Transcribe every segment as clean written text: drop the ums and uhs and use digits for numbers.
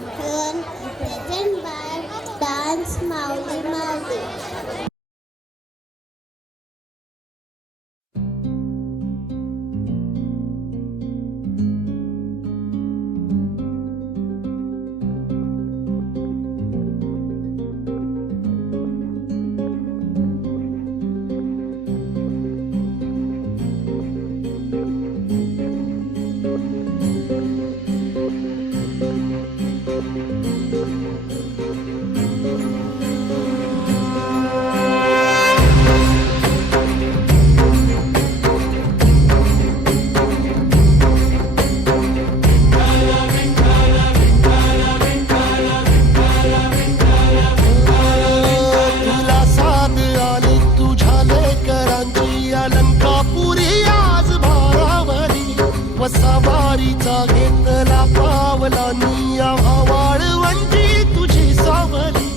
Run represented by Dance Mauli Mauli. वसावारीचा घेतला पावला निया वाळवंटी तुझी सावली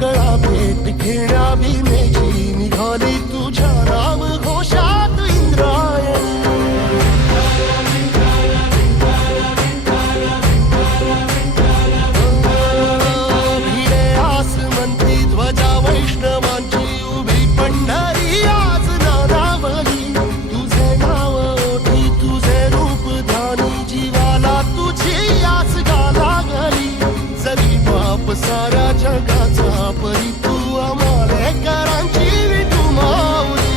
गळा भेट घेण्या भीमेची निघाली तुझ्या राम घोषात इंद्रायणी भिडे आसमंती ध्वजा वैष्णवांची उभी पंढरी आज नादावली तुझे नाव ओठी तुझे रूप ध्यानी जीवाला तुझी आस लागली जरी बाप साऱ्या जगाचा परी तू आमालेकरांची विठू माऊली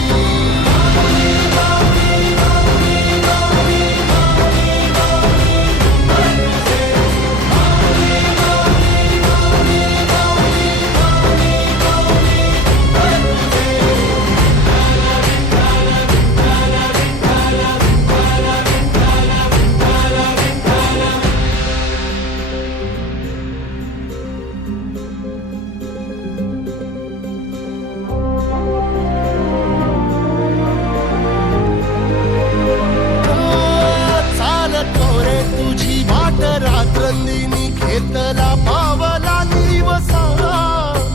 रात्रंदिनी घेतला पावला निवसा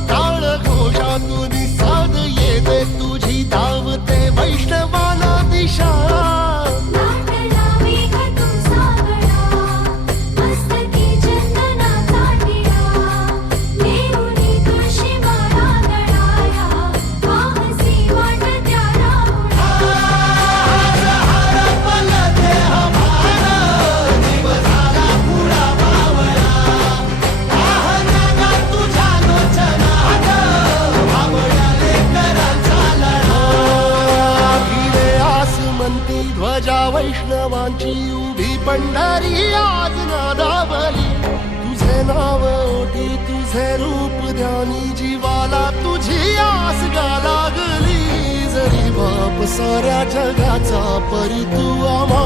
टाळ घोषातून साध येते तुझी धावते वैष्णवाला दिशा ध्वजा वैष्णवांची उभी पंढरी आज नादावली तुझे नाव ओठी तुझे रूप ध्यानी जीवाला तुझी आस लागली जरी बाप साऱ्या जगाचा परी तू आम्हा